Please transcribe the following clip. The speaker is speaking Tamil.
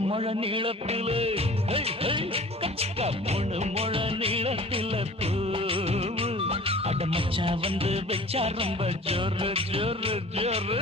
முழ நீளத்திலே கச்சக்கா முழ நீளத்தில பூவு அட மச்சா வந்து வச்சா ரொம்ப ஜோரு ஜோரு ஜோரு